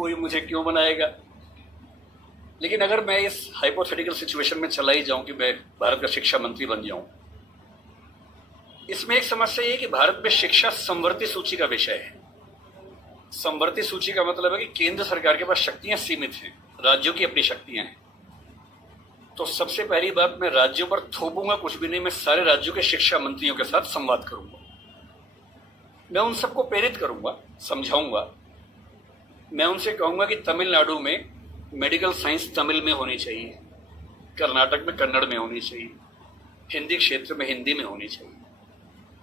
कोई मुझे क्यों बनाएगा। लेकिन अगर मैं इस हाइपोथेटिकल सिचुएशन में चला ही जाऊं कि मैं भारत का शिक्षा मंत्री बन जाऊं, इसमें एक समस्या ये है कि भारत में शिक्षा समवर्ती सूची का विषय है। समवर्ती सूची का मतलब है कि केंद्र सरकार के पास शक्तियां सीमित हैं, राज्यों की अपनी शक्तियां हैं। तो सबसे पहली बात, मैं राज्यों पर थोपूंगा कुछ भी नहीं, मैं सारे राज्यों के शिक्षा मंत्रियों के साथ संवाद करूंगा। मैं उन सबको प्रेरित करूंगा, समझाऊंगा। मैं उनसे कहूंगा कि तमिलनाडु में मेडिकल साइंस तमिल में होनी चाहिए, कर्नाटक में कन्नड़ में होनी चाहिए, हिंदी क्षेत्र में हिंदी में होनी चाहिए,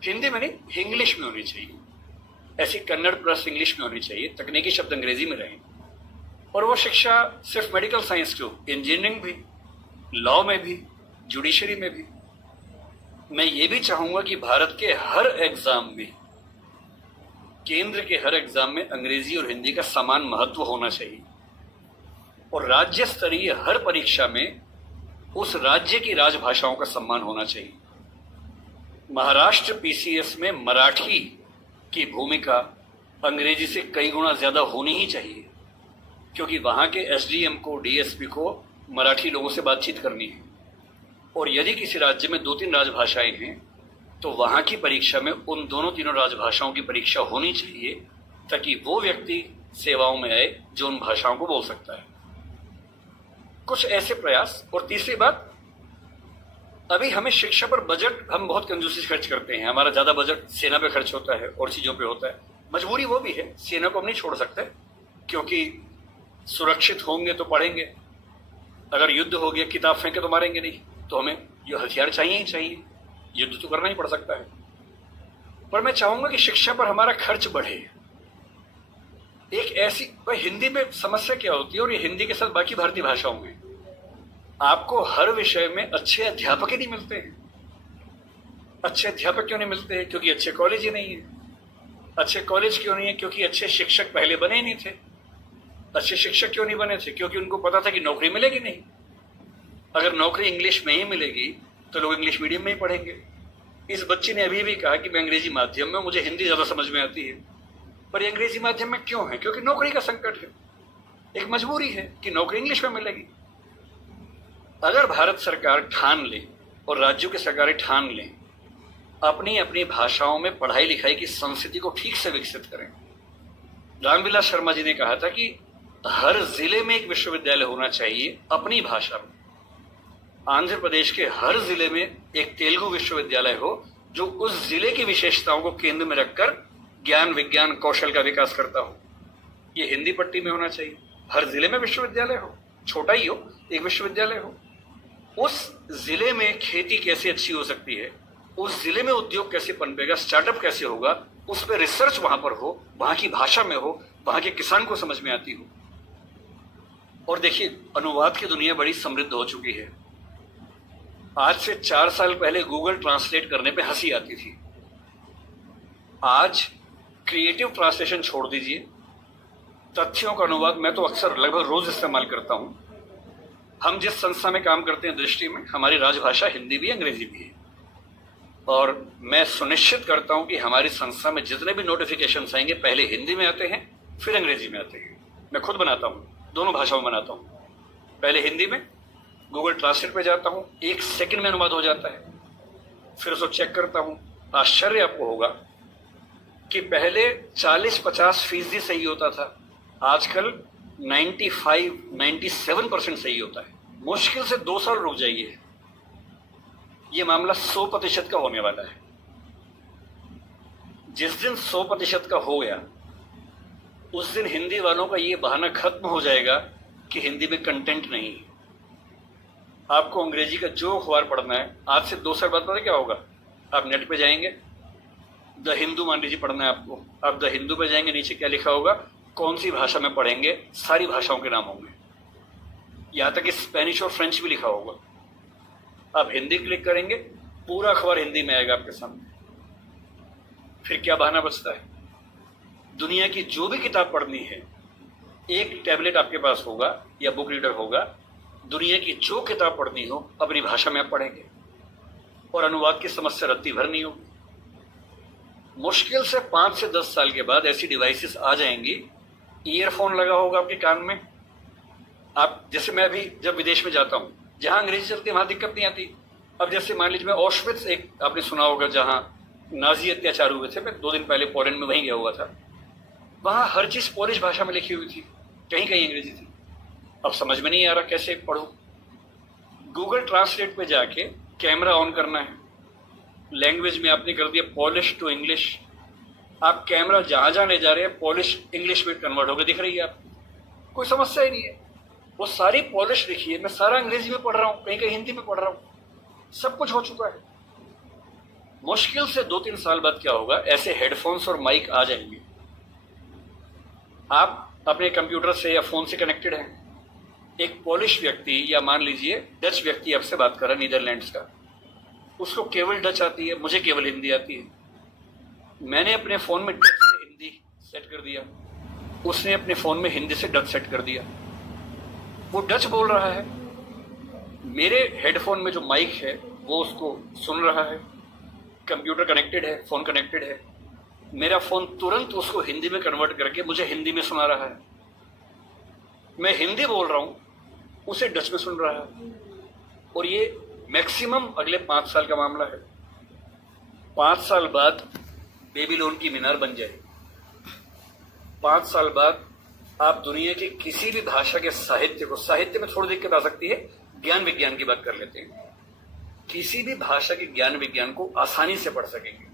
हिंदी में नहीं इंग्लिश में होनी चाहिए, ऐसी कन्नड़ प्लस इंग्लिश में होनी चाहिए, तकनीकी शब्द अंग्रेजी में रहें। और वो शिक्षा सिर्फ मेडिकल साइंस क्यों, इंजीनियरिंग भी, लॉ में भी, जुडिशरी में भी। मैं ये भी चाहूंगा कि भारत के हर एग्जाम में, केंद्र के हर एग्जाम में अंग्रेजी और हिंदी का समान महत्व होना चाहिए। और राज्य स्तरीय हर परीक्षा में उस राज्य की राजभाषाओं का सम्मान होना चाहिए। महाराष्ट्र पीसीएस में मराठी की भूमिका अंग्रेजी से कई गुना ज्यादा होनी ही चाहिए, क्योंकि वहां के एसडीएम को, डीएसपी को मराठी लोगों से बातचीत करनी है। और यदि किसी राज्य में 2-3 राजभाषाएं हैं तो वहां की परीक्षा में उन दोनों तीनों राजभाषाओं की परीक्षा होनी चाहिए, ताकि वो व्यक्ति सेवाओं में आए जो उन भाषाओं को बोल सकता है। कुछ ऐसे प्रयास। और तीसरी बात, अभी हमें शिक्षा पर बजट हम बहुत कंजूसी से खर्च करते हैं। हमारा ज्यादा बजट सेना पे खर्च होता है और चीजों पे होता है। मजबूरी वो भी है, सेना को हम नहीं छोड़ सकते, क्योंकि सुरक्षित होंगे तो पढ़ेंगे, अगर युद्ध हो गया किताब फेंके तो मारेंगे नहीं, तो हमें ये हथियार चाहिए ही चाहिए, युद्ध तो करना ही पड़ सकता है। पर मैं चाहूंगा कि शिक्षा पर हमारा खर्च बढ़े। एक ऐसी, भाई हिंदी में समस्या क्या होती है, और ये हिंदी के साथ बाकी भारतीय भाषाओं में, आपको हर विषय में अच्छे अध्यापक ही नहीं मिलते हैं। अच्छे अध्यापक क्यों नहीं मिलते हैं? क्योंकि अच्छे कॉलेज ही नहीं है। अच्छे कॉलेज क्यों नहीं है? क्योंकि अच्छे शिक्षक पहले बने ही नहीं थे। अच्छे शिक्षक क्यों नहीं बने थे? क्योंकि उनको पता था कि नौकरी मिलेगी नहीं। अगर नौकरी इंग्लिश में ही मिलेगी तो लोग इंग्लिश मीडियम में ही पढ़ेंगे। इस बच्ची ने अभी भी कहा कि मैं अंग्रेजी माध्यम में, मुझे हिंदी ज्यादा समझ में आती है। पर ये अंग्रेजी माध्यम में क्यों है? क्योंकि नौकरी का संकट है, एक मजबूरी है कि नौकरी इंग्लिश में मिलेगी। अगर भारत सरकार ठान ले और राज्यों की सरकारें ठान लें, अपनी अपनी भाषाओं में पढ़ाई लिखाई की संस्कृति को ठीक से विकसित करें। रामविलास शर्मा जी ने कहा था कि हर जिले में एक विश्वविद्यालय होना चाहिए अपनी भाषा में। आंध्र प्रदेश के हर जिले में एक तेलुगु विश्वविद्यालय हो, जो उस जिले की विशेषताओं को केंद्र में रखकर ज्ञान, विज्ञान, कौशल का विकास करता हो। ये हिंदी पट्टी में होना चाहिए। हर जिले में विश्वविद्यालय हो, छोटा ही हो, एक विश्वविद्यालय हो। उस जिले में खेती कैसे अच्छी हो सकती है, उस जिले में उद्योग कैसे पनपेगा, स्टार्टअप कैसे होगा, उस पर रिसर्च वहां पर हो, वहां की भाषा में हो, वहां के किसान को समझ में आती हो। और देखिए, अनुवाद की दुनिया बड़ी समृद्ध हो चुकी है। आज से 4 साल पहले गूगल ट्रांसलेट करने पे हंसी आती थी। आज क्रिएटिव ट्रांसलेशन छोड़ दीजिए, तथ्यों का अनुवाद मैं तो अक्सर लगभग रोज इस्तेमाल करता हूं। हम जिस संस्था में काम करते हैं दृष्टि में, हमारी राजभाषा हिंदी भी, अंग्रेजी भी है। और मैं सुनिश्चित करता हूं कि हमारी संस्था में जितने भी नोटिफिकेशन आएंगे पहले हिंदी में आते हैं, फिर अंग्रेजी में आते हैं। मैं खुद बनाता हूं, दोनों भाषाओं में बनाता हूं। पहले हिंदी में, गूगल ट्रांसलेट पे जाता हूं, 1 सेकंड में अनुवाद हो जाता है। फिर उसको चेक करता हूं। आश्चर्य आपको होगा कि पहले 40-50% सही होता था, आजकल 95-97% सही होता है। मुश्किल से 2 साल रुक जाइए, ये मामला 100% का होने वाला है। जिस दिन 100% का हो गया, उस दिन हिंदी वालों का ये बहाना खत्म हो जाएगा कि हिंदी में कंटेंट नहीं है। आपको अंग्रेजी का जो अखबार पढ़ना है, आज से 2 साल बाद पता क्या होगा, आप नेट पे जाएंगे, द हिंदू मान लीजिए पढ़ना है आपको, आप द हिंदू पे जाएंगे, नीचे क्या लिखा होगा, कौन सी भाषा में पढ़ेंगे, सारी भाषाओं के नाम होंगे, यहां तक कि स्पेनिश और फ्रेंच भी लिखा होगा। आप हिंदी क्लिक करेंगे, पूरा अखबार हिंदी में आएगा आपके सामने। फिर क्या बहाना बचता है? दुनिया की जो भी किताब पढ़नी है, एक टैबलेट आपके पास होगा या बुक रीडर होगा, दुनिया की जो किताब पढ़नी हो अपनी भाषा में आप पढ़ेंगे और अनुवाद की समस्या रत्ती भर नहीं होगी। मुश्किल से 5 से 10 साल के बाद ऐसी डिवाइसेस आ जाएंगी ईयरफोन लगा होगा आपके कान में। आप जैसे मैं भी जब विदेश में जाता हूं, जहां अंग्रेजी चलती है वहां दिक्कत नहीं आती। अब जैसे मान लीजिए मैं ऑशविट्ज, एक आपने सुना होगा जहां नाजी अत्याचार हुए थे, मैं 2 दिन पहले पोलैंड में वहीं गया हुआ था। वहां हर चीज पोलिश भाषा में लिखी हुई थी, कहीं कहीं अंग्रेजी थी। अब समझ में नहीं आ रहा कैसे पढ़ूं। गूगल ट्रांसलेट पे जाके कैमरा ऑन करना है, लैंग्वेज में आपने कर दिया पॉलिश टू इंग्लिश। आप कैमरा जहां जहां ले जा रहे हैं पॉलिश इंग्लिश में कन्वर्ट होकर दिख रही है आपको, कोई समस्या ही नहीं है। वो सारी पॉलिश लिखी है, मैं सारा अंग्रेजी में पढ़ रहा हूं, कहीं कहीं हिंदी में पढ़ रहा हूं, सब कुछ हो चुका है। मुश्किल से 2-3 साल बाद क्या होगा, ऐसे हेडफोन्स और माइक आ जाएंगे। आप अपने कंप्यूटर से या फोन से कनेक्टेड हैं, एक पॉलिश व्यक्ति या मान लीजिए डच व्यक्ति आपसे बात कर रहा है, नीदरलैंड्स का, उसको केवल डच आती है, मुझे केवल हिंदी आती है। मैंने अपने फोन में डच से हिंदी सेट कर दिया, उसने अपने फोन में हिंदी से डच सेट कर दिया। वो डच बोल रहा है, मेरे हेडफोन में जो माइक है वो उसको सुन रहा है, कंप्यूटर कनेक्टेड है, फोन कनेक्टेड है, मेरा फोन तुरंत उसको हिंदी में कन्वर्ट करके मुझे हिंदी में सुना रहा है। मैं हिंदी बोल रहा हूं, उसे डच में सुन रहा है। और ये मैक्सिमम अगले 5 साल का मामला है। 5 साल बाद बेबीलोन की मीनार बन जाए। 5 साल बाद आप दुनिया की किसी भी भाषा के साहित्य को, साहित्य में थोड़ी दिक्कत आ सकती है, ज्ञान विज्ञान की बात कर लेते हैं, किसी भी भाषा के ज्ञान विज्ञान को आसानी से पढ़ सकेंगे।